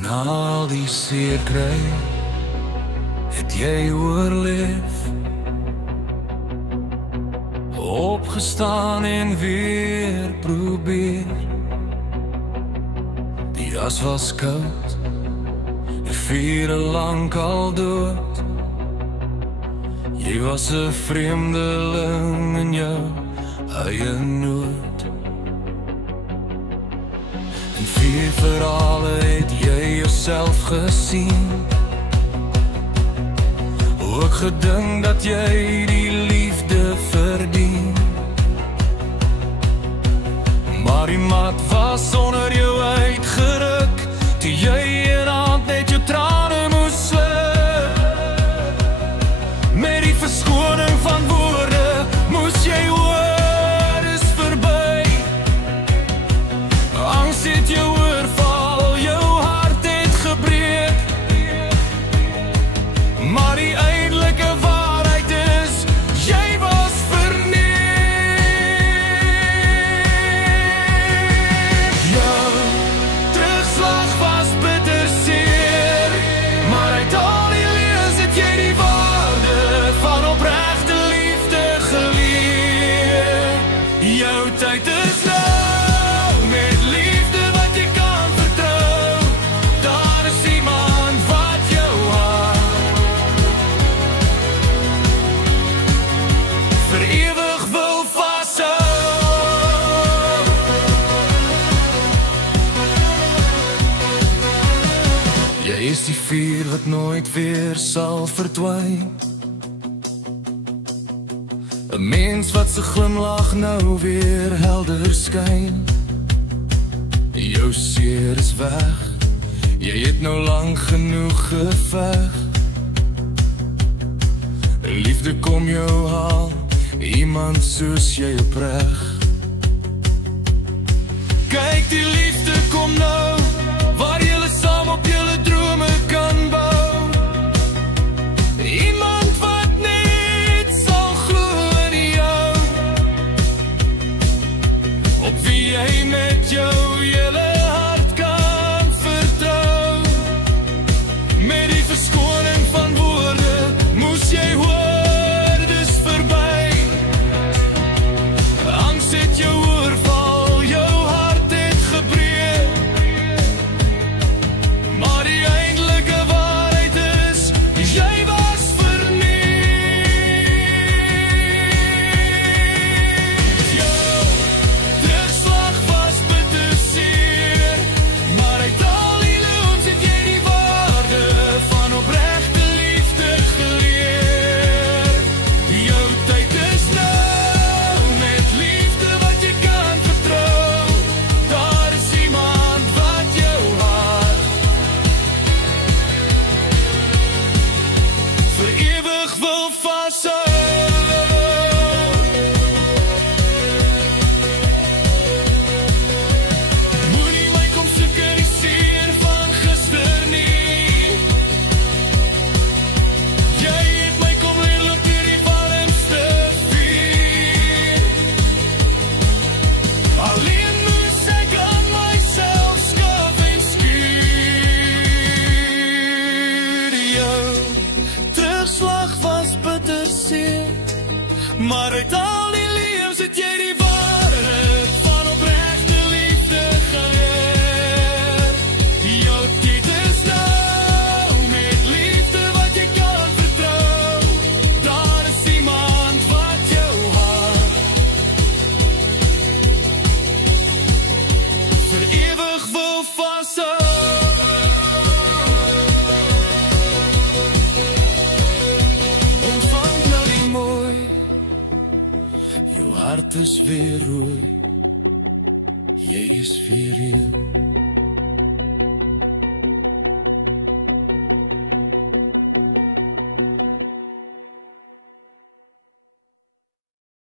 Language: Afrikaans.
Na al die seer kry, het jy oorleef. Opgestaan en weer probeer. Die as was koud, die vuur lang al dood. Jy was 'n vreemdeling in jou eie nood. In 4 verhale het jy jouself gesien. Ook gedink dat jy die liefde verdien. Maar die mat was onder jou uitgeruk, toe jy in hand net jou trane moes sluk. Met die verskoning van woorde moes jy hoor, is verby. Angs het jou oorval, jou hart het gebreek. Maar die eindelike waarheid is, jy was verneek. Jou terugslag was bitter seer, maar uit al die lees het jy die waarde van opregte liefde geleer. Jou tyd is nou, met liefde wat jy kan vertrou. Daar is iemand wat jou hart vir ewig wil vashou. Jy is die vuur wat nooit weer sal verdwyn. 'n mens wat se glimlag nou weer helder skyn. Jou seer is weg, jy het nou lang genoeg geveg. Liefde kom jou haal, iemand soos jy opreg. Kyk, die liefde kom nou, waar julle saam op julle drome kan bou. Iemand wat net sal glo in jou, op wie jy met jou hele hart kan vertrou. Met die verskoning van woorde moes jy hoor, dis verby. Angs het jou oorval, jou hart het gebreek. Maar die eindelike waarheid is, jy was verneek. Jou terugslag was bitter seer, maar uit al die leeuns het jy die waarde van opregte liefde geleer. Jou tyd is nou, met liefde wat jy kan vertrou. Daar is iemand wat jou hart vir ewig wil vashou. Moenie my kom soek in die seer van gister nie. Jy het my kom leer loop deur die warmste vuur. Alleen moes ek aan myself skaf en skuur. Jou terugslag was bitter seer, maar uit al die leeuns het jy die waarheid van opregte liefde geleer. Jou tyd is nou, met liefde wat jy kan vertrou. Daar is iemand wat jou hart vir ewig wil vashou. Ontvang nou die mooi, jou hart is weer rooi, jy is weer heel.